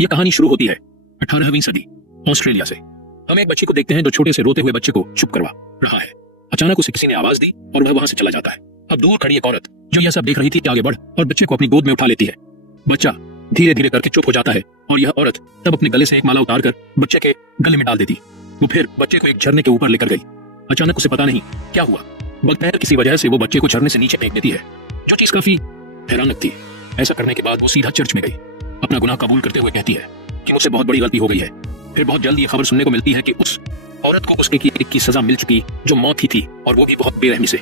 यह कहानी शुरू होती है 18वीं सदी ऑस्ट्रेलिया से। हम एक बच्चे को देखते हैं जो छोटे से रोते हुए बच्चे को चुप करवा रहा है। अचानक उसे किसी ने आवाज दी और वह वहां से चला जाता है। अब दूर खड़ी एक औरत जो यह सब देख रही थी आगे बढ़ और बच्चे को अपनी गोद में उठा लेती है। बच्चा धीरे धीरे करके चुप हो जाता है और यह औरत तब अपने गले से एक माला उतार कर बच्चे के गले में डाल देती। वो फिर बच्चे को एक झरने के ऊपर लेकर गई। अचानक उसे पता नहीं क्या हुआ, बगैर किसी वजह से वो बच्चे को झरने से नीचे फेंक देती है, जो चीज काफी हैरानक थी। ऐसा करने के बाद वो सीधा चर्च में गई। अपना गुनाह कबूल करते हुए कहती है कि मुझसे बहुत बड़ी गलती हो गई है। फिर बहुत जल्द ये खबर सुनने को मिलती है कि उस औरत को उसके की सजा मिल चुकी, जो मौत ही थी, और वो भी बहुत बेरहमी से।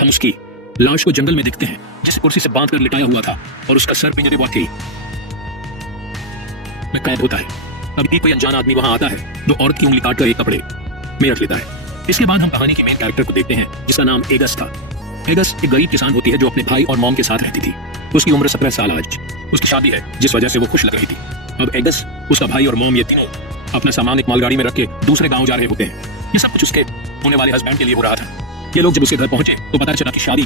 हम उसकी लाश को जंगल में देखते हैं, जिसे कुर्सी से बांध कर लिटाया हुआ था और उसका सर पिंजरे में कैद होता है। अभी कोई अनजान आदमी वहां आता है जो औरत की उंगली काटकर एक कपड़े में रख लेता है। इसके बाद हम कहानी के मेन कैरेक्टर को देखते हैं, जिसका नाम एगस था। एगस एक गरीब किसान होती है जो अपने भाई और मॉम के साथ रहती थी। उसकी उम्र 17 साल आज। उसकी शादी है, जिस वजह से वो खुश लग रही थी। अब एगस, उसका भाई और मॉम, ये तीनों अपना सामान एक मालगाड़ी में रख के दूसरे गांव जा रहे होते हैं। ये सब कुछ उसके होने वाले हस्बैंड के लिए हो रहा था। ये लोग जब उसके घर पहुंचे तो पता चला कि शादी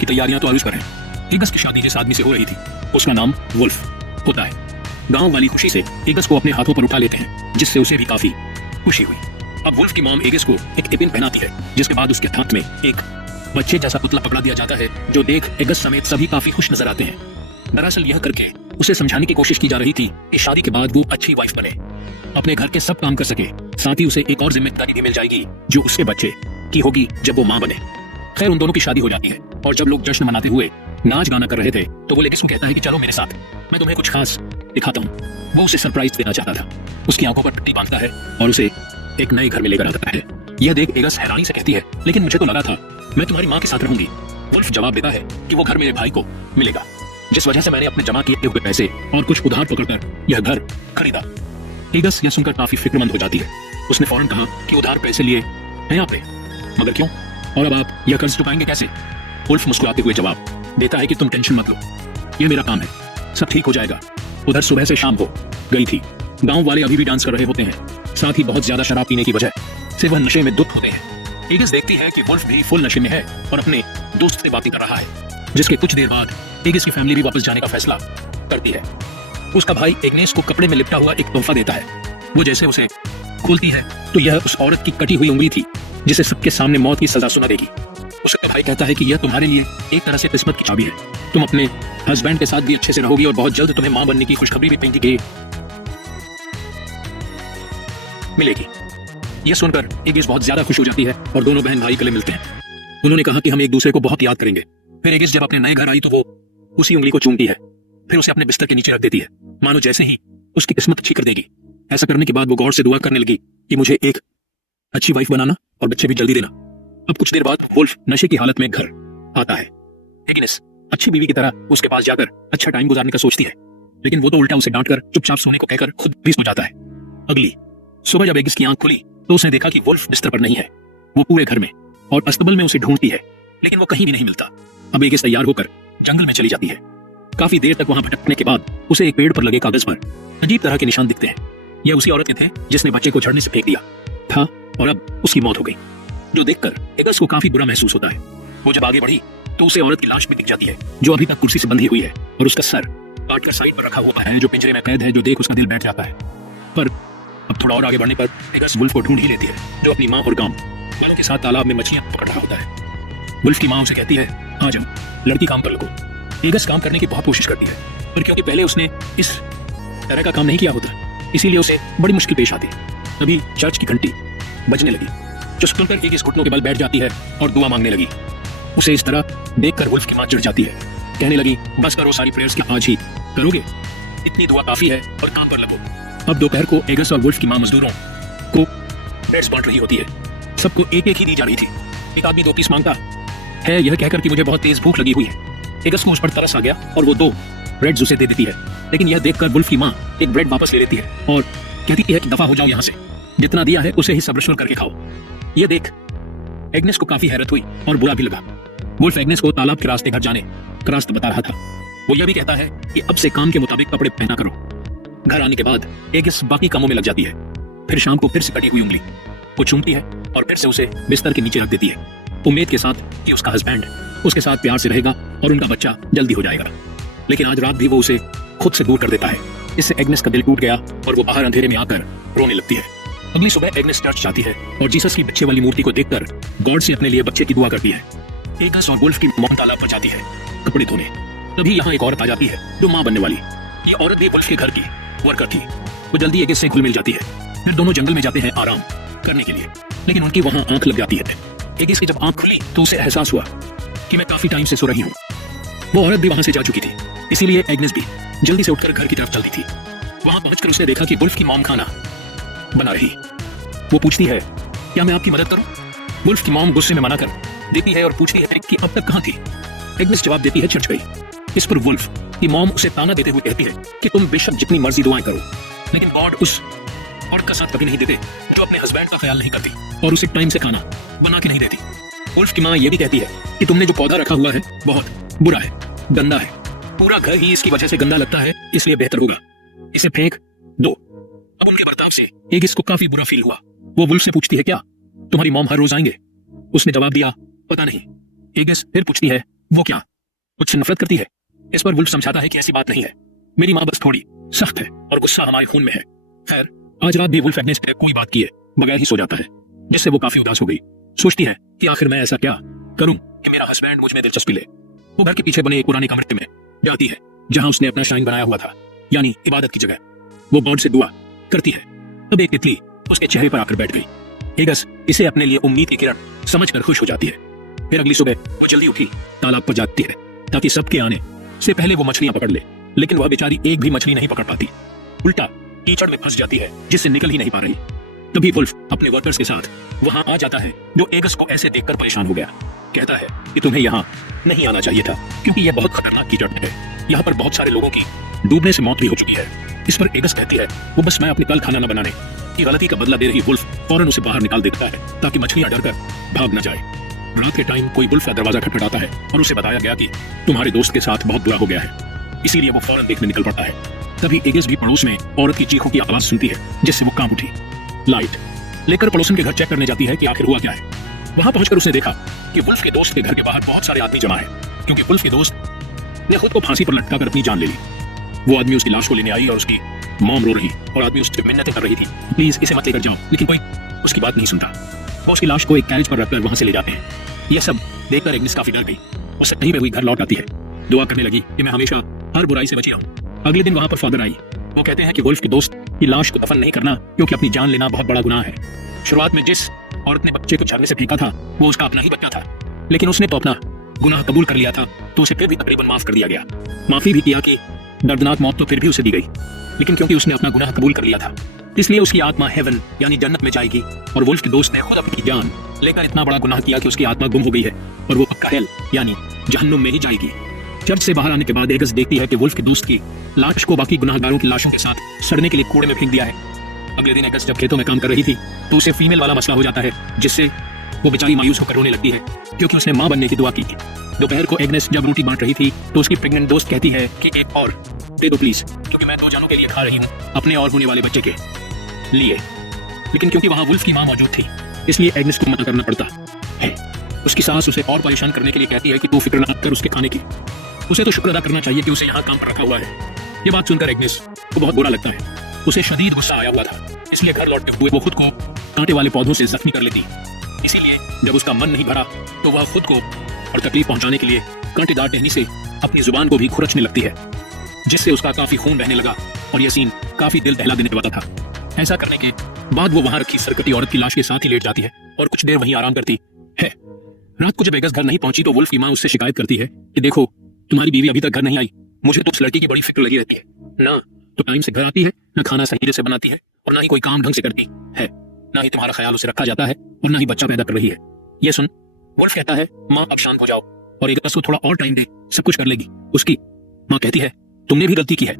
की तैयारियां तो अरुज पर हैं। एगस की शादी जिस आदमी से हो रही थी उसका नाम वुल्फ होता है। गांव वाली खुशी से एगस को अपने हाथों पर उठा लेते हैं, जिससे उसे भी काफी खुशी हुई। अब वुल्फ की मॉम एगस को एक टिफिन पहनाती है, जिसके बाद उसके हाथ में एक बच्चे जैसा पुतला पकड़ा दिया जाता है, जो देख एगस समेत सभी काफी खुश नजर आते हैं। दरअसल यह करके उसे समझाने की कोशिश की जा रही थी कि शादी के बाद वो अच्छी वाइफ बने, अपने घर के सब काम कर सके, साथ ही उसे एक और जिम्मेदारी भी मिल जाएगी जो उसके बच्चे की होगी जब वो मां बने। खैर, उन दोनों की शादी हो जाती है और जब लोग जश्न मनाते हुए नाच गाना कर रहे थे तो वो एगस को कहता है कि चलो मेरे साथ, मैं तुम्हें कुछ खास दिखाता हूँ। वो उसे सरप्राइज देना चाहता था। उसकी आंखों पर पट्टी बांधता है और उसे एक नए घर में लेकर आता है। यह देख एगस हैरानी से कहती है, लेकिन मुझे तो लगा था मैं तुम्हारी माँ के साथ रहूंगी। वुल्फ जवाब देता है कि वो घर मेरे भाई को मिलेगा, जिस वजह से मैंने अपने जमा किए हुए पैसे और कुछ उधार पकड़कर यह घर खरीदा। एगस यह सुनकर काफी फिक्रमंद हो जाती है। उसने फौरन कहा कि उधार पैसे लिए हैं आपने, मगर क्यों, और अब आप यह कर्ज चुकाएंगे कैसे? वुल्फ मुस्कुराते हुए जवाब देता है कि तुम टेंशन मत लो, यह मेरा काम है, सब ठीक हो जाएगा। उधर सुबह से शाम हो गई थी। गांव वाले अभी भी डांस कर रहे होते हैं, साथ ही बहुत ज्यादा शराब पीने की वजह से वह नशे में धुत होते हैं। एगस देखती है कि वुल्फ भी फुल नशे में है और अपने दोस्त से बातें कर रहा है, जिसके कुछ देर बाद एगस की फैमिली भी वापस जाने का फैसला करती है। उसका भाई एग्नेस को कपड़े में लिपटा हुआ एक तोहफा देता है। वो जैसे उसे खोलती है तो यह उस औरत की कटी हुई उंगली थी, जिसे सबके सामने मौत की सजा सुना देगी। उसका भाई कहता है कि यह तुम्हारे लिए एक तरह से किस्मत की चाबी है, तुम अपने हस्बैंड के साथ भी अच्छे से रहोगी और बहुत जल्द तुम्हें मां बनने की खुशखबरी भी पेंगी मिलेगी। यह सुनकर एगिस बहुत ज्यादा खुश हो जाती है और दोनों बहन भाई गले मिलते हैं। उन्होंने कहा कि हम एक दूसरे को बहुत याद करेंगे। फिर एगिस जब अपने नए घर आई तो वो उसी उंगली को चूमती है, फिर उसे अपने बिस्तर के नीचे रख देती है, मानो जैसे ही उसकी किस्मत अच्छी कर देगी। ऐसा करने के बाद वो गौर से दुआ करने लगी कि मुझे एक अच्छी वाइफ बनाना और बच्चे भी जल्दी देना। अब कुछ देर बाद वुल्फ नशे की हालत में घर आता है। एगिस अच्छी बीवी की तरह उसके पास जाकर अच्छा टाइम गुजारने का सोचती है, लेकिन वो तो उल्टा उसे डांटकर चुपचाप सोने को कहकर खुद भी सो जाता है। अगली सुबह जब एगिस की आंख खुली तो उसने देखा कि वुल्फ बिस्तर पर नहीं है। वो पूरे घर में और अस्तबल में उसे ढूंढती है, लेकिन वो कहीं भी नहीं मिलता। अब एगिस तैयार होकर जंगल में चली जाती है। काफी देर तक वहां भटकने के बाद उसे एक पेड़ पर लगे कागज पर अजीब तरह के निशान दिखते हैं। यह उसी औरत के थे जिसने बच्चे को झरने से फेंक दिया था और अब उसकी मौत हो गई, जो देखकर एगस को काफी बुरा महसूस होता है। वो जब आगे बढ़ी तो उसे औरत की लाश भी दिख जाती है, जो अभी तक कुर्सी से बंधी हुई है और उसका सर काटकर साइड पर रखा हुआ है, जो पिंजरे में कैद है, जो देख उसका दिल बैठ जाता है। पर अब थोड़ा और आगे बढ़ने पर एगस वुल्फ को ढूंढ ही लेती है, जो अपनी माँ और गांव वालों के साथ तालाब में मछलियां पकड़ रहा होता है। वुल्फ की माँ उसे कहती है, आ जाओ, लड़की काम कर लो। एगस काम करने की बहुत कोशिश करती है, पर क्योंकि पहले उसने इस तरह का काम नहीं किया होता, इसीलिए उसे बड़ी मुश्किल पेश आती है। तभी चर्च की घंटी बजने लगी, जो सुनकर एगिस घुटनों के बल बैठ जाती है और दुआ मांगने लगी। उसे इस तरह देखकर वुल्फ की माँ चिढ़ जाती है, कहने लगी, बस करो सारी प्रेयर्स क्या आज ही करोगे? इतनी दुआ काफी है और काम पर लगो। अब दोपहर को एगस और वुल्फ की माँ मजदूरों को ब्रेड्स बांट रही होती है। सबको एक एक ही दी जा रही थी। एक आदमी 2 पीस मांगता है, यह कहकर कि मुझे बहुत तेज भूख लगी हुई है। एगस को उस पर तरस आ गया और वो 2 ब्रेड्स उसे दे देती है, लेकिन यह देखकर वुल्फ की माँ एक ब्रेड वापस ले लेती है और कहती है कि दफा हो जाओ यहाँ से, जितना दिया है उसे ही सब्र करके खाओ। यह देख एग्नेस को काफी हैरत हुई और बुरा भी लगा। वुल्फ एग्नेस को तालाब के रास्ते घर जाने का रास्ता बता रहा था। वो यह भी कहता है कि अब से काम के मुताबिक कपड़े पहना करो। घर आने के बाद एगिस बाकी कामों में लग जाती है। फिर शाम को फिर से कटी हुई उंगली वो चूमती है और फिर से उसे बिस्तर के नीचे रख देती है, उम्मीद के साथ कि उसका हस्बैंड उसके साथ प्यार से रहेगा और उनका बच्चा जल्दी हो जाएगा। लेकिन आज रात भी वो उसे खुद से दूर कर देता है। इससे एग्नेस का दिल टूट गया और वो बाहर अंधेरे में आकर रोने लगती है। अगली सुबह एग्नेस चर्च जाती है और जीसस की बच्चे वाली मूर्ति को देखकर गॉड से अपने लिए बच्चे की दुआ करती है। एगस और वुल्फ की मॉम तालाब पर जाती है कपड़े धोने। तभी यहाँ एक औरत आ जाती है जो माँ बनने वाली। ये औरत भी वुल्फ के घर की वर्कर थी। वो जल्दी एगस से घुल मिल जाती है। फिर दोनों जंगल में जाते हैं आराम करने के लिए, लेकिन उनकी वहाँ आंख लग जाती है। एगस की जब आंख खुली तो उसे एहसास हुआ कि मैं काफी टाइम से सो रही हूँ। वो औरत भी वहां से जा चुकी थी, इसीलिए एग्नेस भी जल्दी से उठकर घर की तरफ चलती थी। वहां पहुंचकर उसने देखा कि वुल्फ की मॉम खाना बना रही। वो पूछती है, क्या मैं आपकी मदद करूं? वुल्फ की मॉम गुस्से में मना कर देती है और पूछती है कि अब तक कहां थी? एग्नेस जवाब देती है चर्च गई। इस पर वुल्फ की मॉम उसे ताना देते हुए कहती है कि तुम बेशक जितनी मर्जी दुआएं करो, लेकिन गॉड उस औरत का साथ कभी नहीं देते जो अपने हस्बैंड का ख्याल नहीं करती और उसे टाइम से खाना बना के नहीं देती। वुल्फ की माँ ये भी कहती है कि तुमने जो पौधा रखा हुआ है बहुत बुरा है, गंदा है, पूरा घर ही इसकी वजह से गंदा लगता है, इसलिए बेहतर होगा इसे फेंक दो। अब उनके बर्ताव से एगिस को काफी बुरा फील हुआ। वो वुल्फ से पूछती है, क्या तुम्हारी मॉम हर रोज आएंगे? उसने जवाब दिया, पता नहीं। एगिस फिर पूछती है, वो क्या कुछ नफरत करती है? इस पर वुल्फ समझाता है कि ऐसी बात नहीं है, मेरी माँ बस थोड़ी सख्त है और गुस्सा हमारे खून में है। खैर, आज रात भी वुल्फ एग्नेस पे कोई बात किए बगैर ही सो जाता है, जिससे वो काफी उदास हो गई। सोचती है कि आखिर मैं ऐसा क्या करूं कि मेरा हस्बैंड मुझ में दिलचस्पी ले। वो घर के पीछे बने एक पुराने कमरे में जाती है जहां उसने अपना श्राइन बनाया हुआ था, यानी इबादत की जगह। वो गॉड से दुआ करती है। तब एक तितली उसके चेहरे पर आकर बैठ गई। एगस इसे अपने लिए उम्मीद की किरण समझकर खुश हो जाती है। फिर अगली सुबह वो जल्दी उठी तालाब पर जाती है ताकि सबके आने से पहले वो मछलियां पकड़ ले, लेकिन वह बेचारी एक भी मछली नहीं पकड़ पाती, उल्टा कीचड़ में फंस जाती है जिससे निकल ही नहीं पा रही। तभी वुल्फ अपने वर्कर्स के साथ वहां आ जाता है जो एगस को ऐसे देखकर परेशान हो गया। कहता है कि तुम्हें यहाँ नहीं आना चाहिए था क्योंकि यह बहुत खतरनाक कीचड़ है। यहाँ पर बहुत सारे लोगों की डूबने से मौत भी हो चुकी है। इस पर एगस कहती है, वो बस मैं अपनी कल खाना न बनाने की गलती का बदला दे रही वुल्फ फौरन उसे बाहर निकाल देता है ताकि मछलियां डरकर भाग न जाए। रात के टाइम कोई वुल्फ का दरवाजा खटखटाता है और उसे बताया गया कि तुम्हारे दोस्त के साथ बहुत बुरा हो गया है, इसीलिए वो फौरन देखने निकल पड़ता है। तभी एगस भी पड़ोस में औरत की चीखों की आवाज सुनती है जिससे वो कांप उठी। लाइट लेकर पड़ोसन के घर चेक करने जाती है कि आखिर हुआ क्या है। वहां पहुंचकर उसने देखा कि वुल्फ के दोस्त के घर के बाहर बहुत सारे आदमी जमा है, क्योंकि वुल्फ के दोस्त ने खुद को फांसी पर लटकाकर अपनी जान ले ली। वो आदमी उसकी लाश को लेने आई और उसकी मॉम रो रही और आदमी उससे मिन्नतें कर रही थी, प्लीज इसे मत लेकर जाओ, लेकिन कोई उसकी बात नहीं सुनता। वो उसकी लाश को एक कैरेज पर रखकर वहां से ले जाते हैं। यह सब देखकर एग्नेस काफी डर गई। वो सही में हुई घर लौट आती है, दुआ करने लगी कि मैं हमेशा हर बुराई से बची रहूं। अगले दिन वहां पर फादर आई। वो कहते हैं कि वुल्फ के दोस्त की लाश को दफन नहीं करना क्योंकि अपनी जान लेना बहुत बड़ा गुनाह है। शुरुआत में जिस औरत ने बच्चे को झरने से फेंका था वो उसका अपना ही बच्चा था, लेकिन उसने तो अपना गुनाह कबूल कर लिया था, तो उसे फिर भी तकरीबन माफ कर दिया गया। माफी भी किया कि दर्दनाक मौत तो फिर भी उसे दी गई, लेकिन क्योंकि उसने अपना गुनाह कबूल कर लिया था इसलिए उसकी आत्मा हेवन यानी जन्नत में जाएगी। और वुल्फ के दोस्त ने खुद अपनी जान लेकर इतना बड़ा गुनाह किया कि उसकी आत्मा गुम हो गई है और वो पक्का हेल यानी जहन्नुम में ही जाएगी। चर्च से बाहर आने के बाद एगस देखती है कि वुल्फ के दोस्त की लाश को बाकी गुनाहगारों की लाशों के साथ सड़ने के लिए कूड़े में फेंक दिया है। अगले दिन एगस जब खेतों में काम कर रही थी तो उसे फीमेल वाला मसला हो जाता है, जिससे वो बेचारी मायूस होकर रोने लगती है क्योंकि उसने मां बनने की दुआ की थी। दोपहर को एग्नेस जब रोटी बांट रही थी तो उसकी प्रेग्नेंट दोस्त कहती है कि एक और दे दो प्लीज, क्योंकि मैं 2 जानों के लिए खा रही हूँ, अपने और होने वाले बच्चे के लिए। लेकिन क्योंकि वहां वुल्फ की मां मौजूद थी इसलिए एग्नेस को मना करना पड़ता है। उसकी सास उसे और परेशान करने के लिए कहती है कि तू फिक्र ना कर उसके खाने की, उसे तो शुक्र अदा करना चाहिए कि उसे यहाँ काम पर रखा हुआ है। ये बात सुनकर एग्नेस को बहुत बुरा लगता है। उसे शदीद गुस्सा आया हुआ था, इसलिए घर लौटते हुए वो खुद को कांटे वाले पौधों से जख्मी कर लेती। इसीलिए जब उसका मन नहीं भरा तो वह खुद को और तकलीफ पहुंचाने के लिए कांटेदार टहनी से अपनी जुबान को भी खुरचने लगती है, जिससे उसका काफी खून बहने लगा और यह सीन काफी दिल दहला देने वाला था। ऐसा करने के बाद वो वहां रखी सरकती औरत की लाश के साथ ही लेट जाती है और कुछ देर वहीं आराम करती है। रात को जब एगस घर नहीं पहुंची तो वुल्फ की मां उससे शिकायत करती है कि देखो तुम्हारी बीवी अभी तक घर नहीं आई, मुझे तो उस लड़की की बड़ी फिक्र लगी रहती है, ना तो टाइम से घर आती है, ना खाना सही से बनाती है और ना ही कोई काम ढंग से करती है, ना ही तुम्हारा ख्याल उसे रखा जाता है और ना ही बच्चा पैदा कर रही है। ये सुन वुल्फ कहता है, माँ अब शांत हो जाओ और एगस को थोड़ा और टाइम दे, सब कुछ कर लेगी। उसकी माँ कहती है, तुमने भी गलती की है,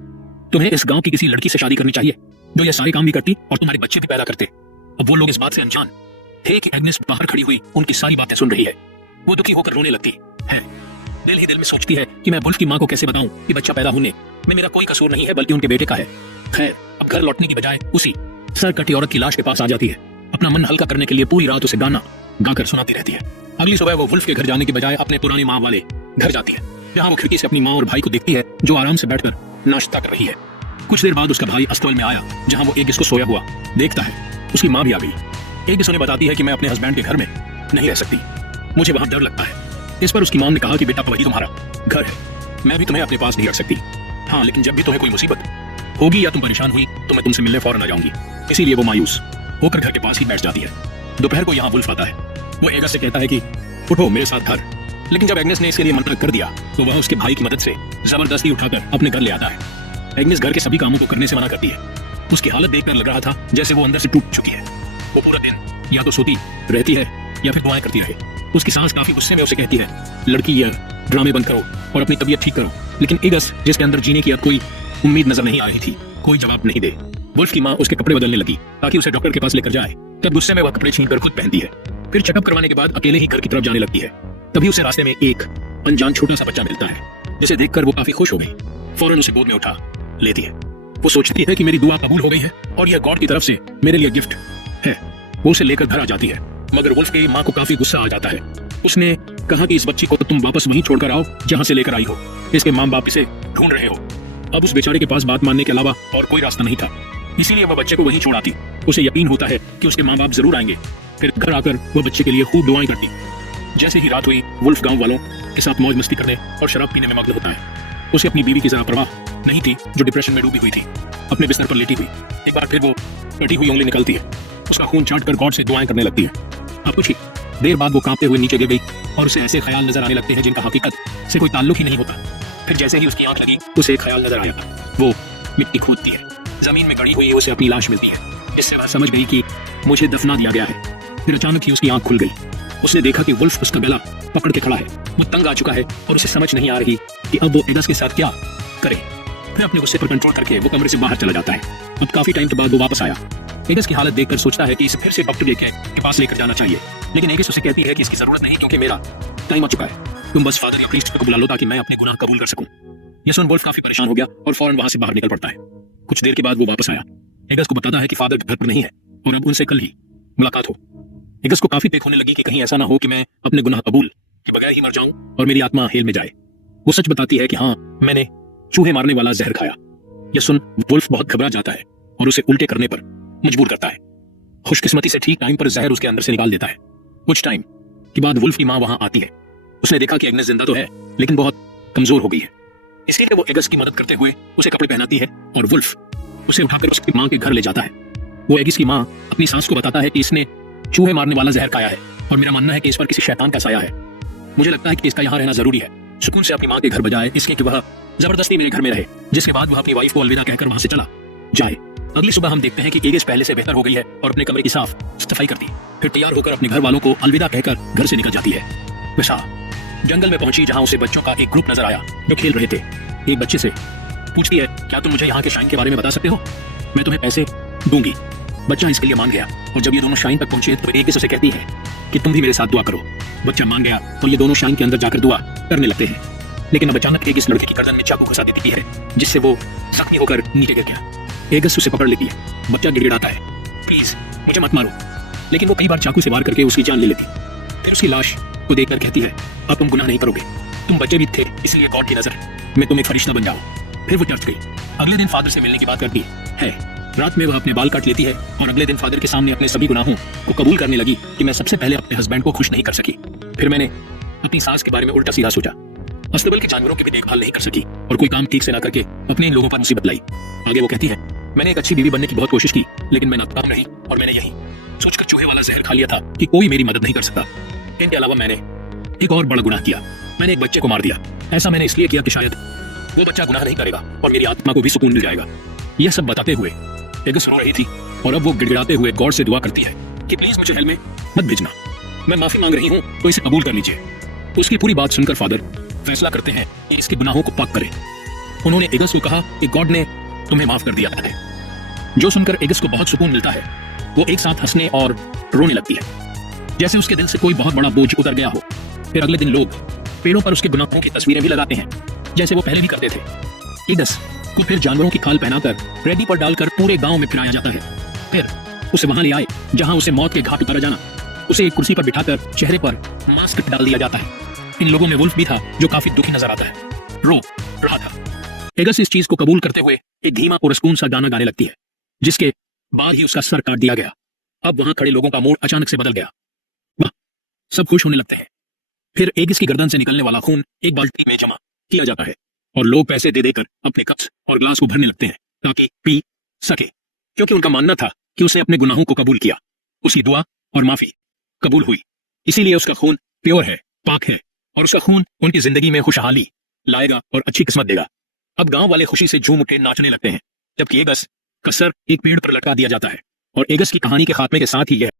तुम्हें इस गांव की किसी लड़की से शादी करनी चाहिए जो ये सारे काम भी करती और तुम्हारे बच्चे भी पैदा करते। अब वो लोग इस बात से अनजान थे कि एग्नेस बाहर खड़ी हुई उनकी सारी बातें सुन रही है। वो दुखी होकर रोने लगती है, दिल ही दिल में सोचती है कि मैं वुल्फ की माँ को कैसे बताऊं कि बच्चा पैदा होने में मेरा कोई कसूर नहीं है बल्कि उनके बेटे का है। खैर अब घर लौटने की बजाय उसी सरकटी औरत की लाश के पास आ जाती है। अपना मन हल्का करने के लिए पूरी रात उसे गाना गाकर सुनाती रहती है। अगली सुबह वो वुल्फ के घर जाने की बजाय अपने पुरानी माँ वाले घर जाती है, जहाँ वो खिड़की से अपनी माँ और भाई को देखती है जो आराम से बैठकर नाश्ता कर रही है। कुछ देर बाद उसका भाई अस्तबल में आया, जहां वो एगिस को सोया हुआ देखता है। उसकी माँ भी आ गई। एगिस उन्हें बताती है कि मैं अपने हस्बैंड के घर में नहीं रह सकती, मुझे वहां डर लगता है। इस पर उसकी माँ ने कहा कि बेटा, वही तुम्हारा घर है, मैं भी तुम्हें अपने पास नहीं रख सकती। हाँ, लेकिन जब भी तुम्हें कोई मुसीबत होगी या तुम परेशान हुई तो मैं तुमसे मिलने फौरन आ जाऊंगी। इसीलिए वो मायूस होकर घर के पास ही बैठ जाती है। दोपहर को यहाँ वुल्फ आता है। वो एगस से कहता है कि उठो मेरे साथ घर। लेकिन जब एग्नेस ने इसके लिए मना कर दिया तो वह उसके भाई की मदद से जबरदस्ती उठाकर अपने घर ले आता है। एग्नेस घर के सभी कामों को करने से मना करती है। उसकी हालत देखकर लग रहा था जैसे वो अंदर से टूट चुकी है। वो पूरा दिन या तो सोती रहती है या फिर दुआएं करती रहे। उसकी सास काफी गुस्से में उसे कहती है, लड़की यार, ड्रामे बंद करो और अपनी तबीयत ठीक करो। लेकिन एगस, जिसके अंदर जीने की अब कोई उम्मीद नजर नहीं आ रही थी, कोई जवाब नहीं दे। वुल्फ की माँ उसके कपड़े बदलने लगी ताकि उसे डॉक्टर के पास लेकर जाए। तब गुस्से में वह कपड़े छीनकर खुद पहनती है। फिर चेकअप करवाने के बाद अकेले ही घर की तरफ जाने लगती है। तभी उसे रास्ते में एक अनजान छोटा सा बच्चा मिलता है, जिसे देखकर वो काफी खुश हो गई। फौरन उसे गोद में उठा लेती है। वो सोचती है कि मेरी दुआ कबूल हो गई है और यह गॉड की तरफ से मेरे लिए गिफ्ट है। वो उसे लेकर घर आ जाती है, मगर वुल्फ की माँ को काफी गुस्सा आ जाता है। उसने कहा कि इस बच्ची को तुम वापस वहीं छोड़कर आओ जहां से लेकर आई हो। इसके माँ बाप इसे ढूंढ रहे हो। अब उस बेचारे के पास बात मानने के अलावा और कोई रास्ता नहीं था, इसीलिए वह बच्चे को वहीं छोड़ आती। उसे यकीन होता है कि उसके माँ बाप जरूर आएंगे। फिर घर आकर वह बच्चे के लिए खूब दुआएं करती। जैसे ही रात हुई, वुल्फ गांव वालों के साथ मौज मस्ती करने और शराब पीने में मग्न होता है। उसे अपनी बीवी की जरा परवाह नहीं थी, जो डिप्रेशन में डूबी हुई थी, अपने बिस्तर पर लेटी हुई। एक बार फिर वो कटी हुई उंगली निकलती है, उसका खून चाट कर गॉड से दुआएं करने लगती है। अब कुछ ही देर बाद वो कांपते हुए नीचे गिर गई और उसे ऐसे ख्याल नजर आने लगते हैं जिनका हकीकत से कोई ताल्लुक ही नहीं होता। फिर जैसे ही उसकी आंख लगी, उसे एक ख्याल नजर आया। वो मिट्टी खोदती है, जमीन में गड़ी हुई उसे अपनी लाश मिलती है, जिससे वह समझ गई कि मुझे दफना दिया गया है। फिर अचानक ही उसकी आंख खुल गई। उसने देखा कि वुल्फ उसका गला पकड़ के खड़ा है। वो तंग आ चुका है और उसे समझ नहीं आ रही कि अब वो एगस के साथ क्या करे। फिर अपने गुस्से पर कंट्रोल करके वो कमरे से बाहर चला जाता है। अब काफी टाइम के बाद वो वापस आया। एगस की हालत देखकर सोचता है कि इसे फिर से डॉक्टर के पास लेकर जाना चाहिए, लेकिन एगस उसे कहती है कि इसकी जरूरत नहीं, क्योंकि मेरा टाइम आ चुका है। तुम बस फादर या प्रीस्ट को बुला लो ताकि मैं अपने गुनाह कबूल कर सकूं। यह सुन वुल्फ काफी परेशान हो गया और फौरन वहां से बाहर निकल पड़ता है। कुछ देर के बाद वो वापस आया। एगस को बताता है कि फादर घर पर नहीं है और अब उनसे कल ही मुलाकात हो। एगस को काफी देख होने लगी कि कहीं ऐसा ना हो कि मैं अपने गुनाह कबूल के बगैर ही मर जाऊं और मेरी आत्मा हेल में जाए। वो सच बताती है कि हाँ, मैंने चूहे मारने वाला जहर खाया। यह सुन वुल्फ बहुत घबरा जाता है और उसे उल्टे करने पर मजबूर करता है। खुशकिस्मती से ठीक टाइम पर जहर उसके अंदर से निकाल देता है। कुछ टाइम के बाद वुल्फ की माँ वहां आती है। उसने देखा कि एग्नेस जिंदा तो है, लेकिन बहुत कमजोर हो गई है। इसलिए वो एगस की मदद करते हुए उसे कपड़े पहनाती है और वुल्फ उसे उठाकर उसकी माँ के घर ले जाता है। वो एगिस की माँ अपनी सास को बताता है कि इसने चूहे मारने वाला जहर खाया है और मेरा मानना है कि इस पर किसी शैतान का साया है। मुझे लगता है कि इसका यहाँ रहना जरूरी है, सुकून से अपनी माँ के घर बजाय इसके कि वह जबरदस्ती मेरे घर में रहे। जिसके बाद वह अपनी वाइफ को अलविदा कहकर वहां से चला जाए। अगली सुबह हम देखते हैं कि एगिस पहले से बेहतर हो गई है और अपने कमरे की साफ सफाई करती, फिर तैयार होकर अपने घर वालों को अलविदा कहकर घर से निकल जाती है। वैसा जंगल में पहुंची जहां उसे बच्चों का एक ग्रुप नजर आया जो खेल रहे थे। एक बच्चे से पूछती है, क्या तुम मुझे यहाँ के शाइन के बारे में बता सकते हो? मैं तुम्हें पैसे दूंगी। बच्चा इसके लिए मान गया और जब ये दोनों शाइन तक पहुंचे तो एगिस उसे कहती है कि तुम भी मेरे साथ दुआ करो। बच्चा मान गया और ये दोनों शाइन के अंदर जाकर दुआ करने लगते हैं। लेकिन अब अचानक एगिस लड़के की गर्दन में चाकू घुसा देती है, जिससे वो जख्मी होकर नीचे गिर गया। एगिस उसे पकड़ लेती है। बच्चा गिड़गिड़ाता है, प्लीज मुझे मत मारो, लेकिन वो कई बार चाकू से वार करके उसकी जान ले लेती। फिर उसकी लाश को देखकर कहती है, अब तुम गुनाह नहीं करोगे, तुम बच्चे भी थे, इसलिए गॉड की नजर में तुम एक फरिश्ता बन जाओ। फिर वो चर्च गई। अगले दिन फादर से मिलने की बात करती है। रात में वह अपने बाल काट लेती है और अगले दिन फादर के सामने अपने सभी गुनाहों को कबूल करने लगी कि मैं सबसे पहले अपने हस्बैंड को खुश नहीं कर सकी। फिर मैंने अपनी सास के बारे में उल्टा सीधा सोचा, अस्तबल के जानवरों की भी देखभाल नहीं कर सकी और कोई काम ठीक से ना करके अपने इन लोगों पर मुसीबत लाई। आगे वो कहती है, मैंने एक अच्छी बीवी बनने की बहुत कोशिश की, लेकिन मैं नाकाम रही और मैंने यही सोचकर चूहे वाला जहर खा लिया था कि कोई मेरी मदद नहीं कर सकता। इनके अलावा मैंने एक और बड़ा गुनाह किया, मैंने एक बच्चे को मार दिया। ऐसा मैंने इसलिए किया कि शायद वो बच्चा गुनाह नहीं करेगा और मेरी आत्मा को भी सुकून मिल जाएगा। यह सब बताते हुए एगिस रो रही थी और अब वो गिड़गिड़ाते हुए गॉड से दुआ करती है कि प्लीज मुझे हेल में मत भेजना, मैं माफी मांग रही हूँ तो इसे कबूल कर लीजिए। उसकी पूरी बात सुनकर फादर फैसला करते हैं कि इसके गुनाहों को पाक करें। उन्होंने एगिस को कहा कि गॉड ने तुम्हें माफ कर दिया है। जो सुनकर एगिस को बहुत सुकून मिलता है। वो एक साथ हंसने और रोने लगती है, जैसे उसके दिल से कोई बहुत बड़ा बोझ उतर गया हो। फिर अगले दिन लोग पेड़ों पर उसके गुनाहों की तस्वीरें भी लगाते हैं, जैसे वो पहले भी करते थे। एगिस को फिर जानवरों की खाल पहनाकर रेडी पर डालकर पूरे गांव में फिराया जाता है। फिर उसे वहां ले आए जहां उसे मौत के घाट उतारा जाना। उसे एक कुर्सी पर बिठाकर चेहरे पर मास्क डाल दिया जाता है। इन लोगों में वुल्फ भी था, जो काफी दुखी नजर आता है, रो रहा था। एगस इस चीज को कबूल करते हुए एक धीमा और सुकून सा गाना गाने लगती है, जिसके बाद ही उसका सर काट दिया गया। अब वहां खड़े लोगों का मूड अचानक से बदल गया। वाह, सब खुश होने लगते हैं। फिर एगिस की गर्दन से निकलने वाला खून एक बाल्टी में जमा किया जाता है और लोग पैसे दे देकर अपने कप्स और ग्लास को भरने लगते हैं ताकि पी सके, क्योंकि उनका मानना था कि उसने अपने गुनाहों को कबूल किया, उसकी दुआ और माफी कबूल हुई। इसीलिए उसका खून प्योर है, पाक है, और उसका खून उनकी जिंदगी में खुशहाली लाएगा और अच्छी किस्मत देगा। अब गांव वाले खुशी से झूम उठे नाचने लगते हैं, जबकि एगस का सर एक पेड़ पर लटका दिया जाता है। और एगस की कहानी के खात्मे के साथ ही यह